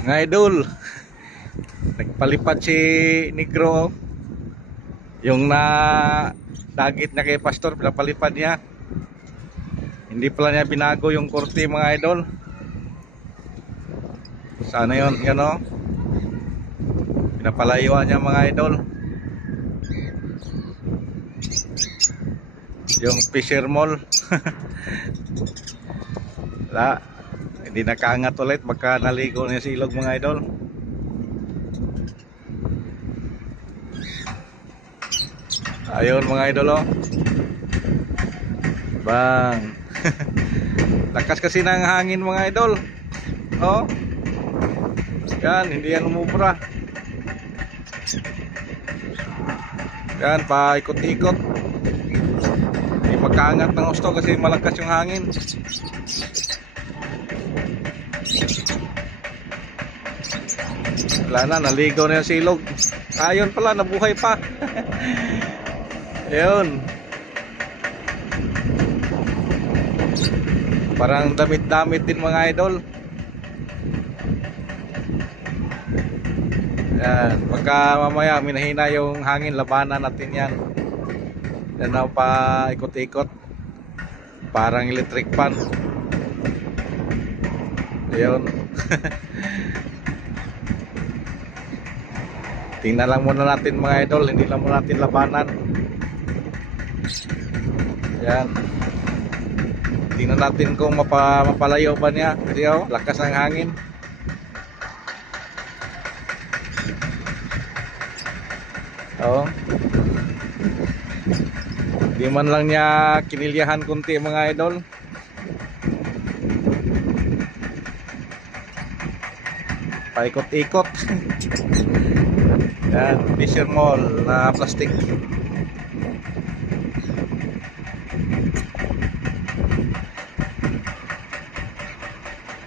Mga idol, nagpalipad si Negro. Yung na dagit na kay Pastor, pinapalipad niya. Hindi pala niya binago yung kurti, mga idol. Sana yun, yun o. Pinapalayuan niya, mga idol. Yung Fisher Mall. Wala, hindi nakaangat ulit. Baka naligo niya sa ilog, mga idol. Ayun, mga idol, oh. Bang. Lakas kasi ng hangin, mga idol. Oh. Yan, hindi yan umubra. Yan, paikot-ikot. Hindi magkaangat ng gusto kasi malakas yung hangin. Wala na, naligaw na yung silog. Ayun pala, nabuhay pa. Ayun. Parang damit-damit din, mga idol. Yan, pagka mamaya minahina yung hangin, labanan natin yan. Yan na pa ikot-ikot. Parang electric fan. Ayun. Tingnan lang muna natin, mga idol, hindi lang muna natin labanan. Yan. Tingnan natin kung mapalayo ba niya. Kasi oh, lakas ng hangin. Oh. Di man lang niya kinilyahan kunti, mga idol. Paikot-ikot. Yan, Fisher Mall na plastic.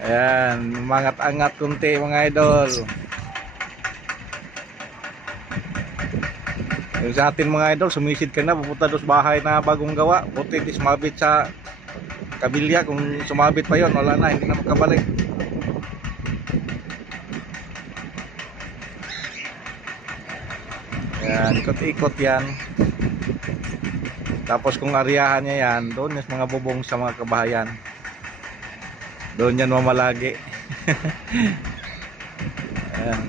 Ayan, mangat-angat kunti, mga idol. Yung sa atin, mga idol, sumisid ka na, pupunta doon sa bahay na bagong gawa. Buti di sumabit sa kabilya. Kung sumabit pa yon, wala na, hindi na makabalik. Ayan, ikot-ikot yan. Tapos kung ariyahan niya yan, doon yung mga bubong sa mga kabahayan. Doon yan mamalagi. Ayan.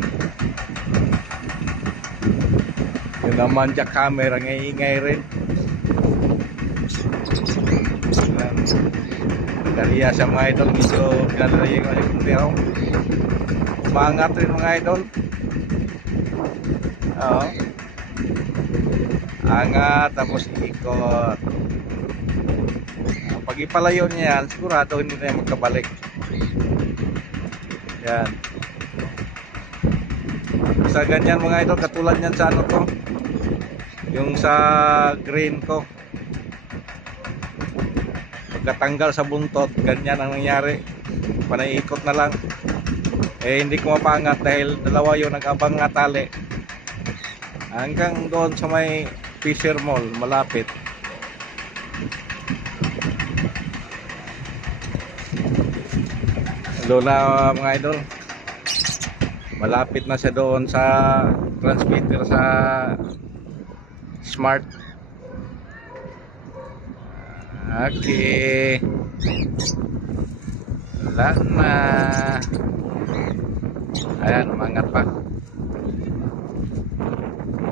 Yung naman jackhammer, ang ingay rin. Ayan. Daliya sa mga idol, medyo pinadalaya yung alikuntiyaw. Umangat rin, mga idol. Oo. Angat, tapos ikot. Pag ipalayo niya yan, sigurado hindi na magkabalik. Yan. Sa ganyan, mga idol, katulad yan sa ano ko, yung sa green ko, pagkatanggal sa buntot, ganyan ang nangyari. Panaiikot na lang. Eh hindi ko mapangat dahil dalawa yung nag-abang nga tali hanggang doon sa may Fisher Mall malapit. Doon na, mga idol, malapit na siya doon sa transmitter sa Smart. Okay, wala na. Ayan, umangat pa.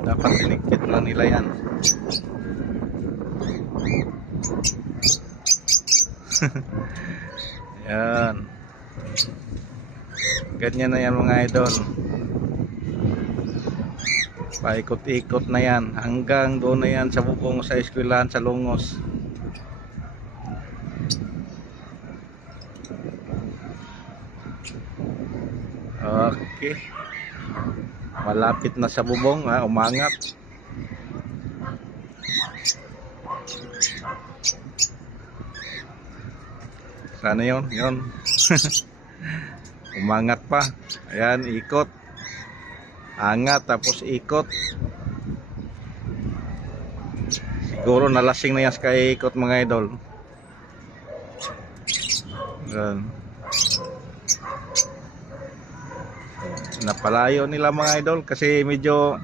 Dapat pinikit lang nila yan. Yan. Ganyan na yan, mga idol. Paikot-ikot na yan. Hanggang doon na yan sa bubong sa eskwelahan sa Lungos. Okay. Malapit na sa bubong, ha? Umangat. Sana yun, yun. Umangat pa. Ayan, ikot. Angat, tapos ikot. Siguro nalasing na yan sa kaikot, mga idol. Ayan. napalayo nila mga idol kasi medyo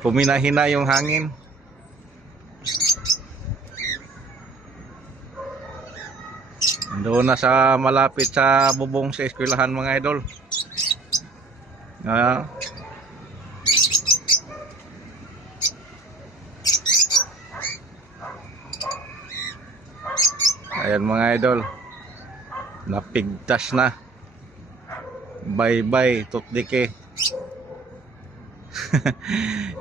humina-hina yung hangin. Doon na sa malapit sa bubong sa eskwelahan mga idol. Ayan mga idol, napigtas na. Bye bye Tutdike.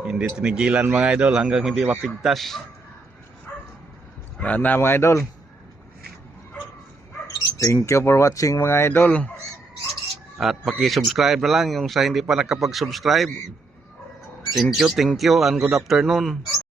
Hindi tinigilan mga idol hanggang hindi mapigtas. Wala na mga idol. Thank you for watching mga idol. At paki-subscribe na lang yung sa hindi pa nakapag-subscribe. Thank you and good afternoon.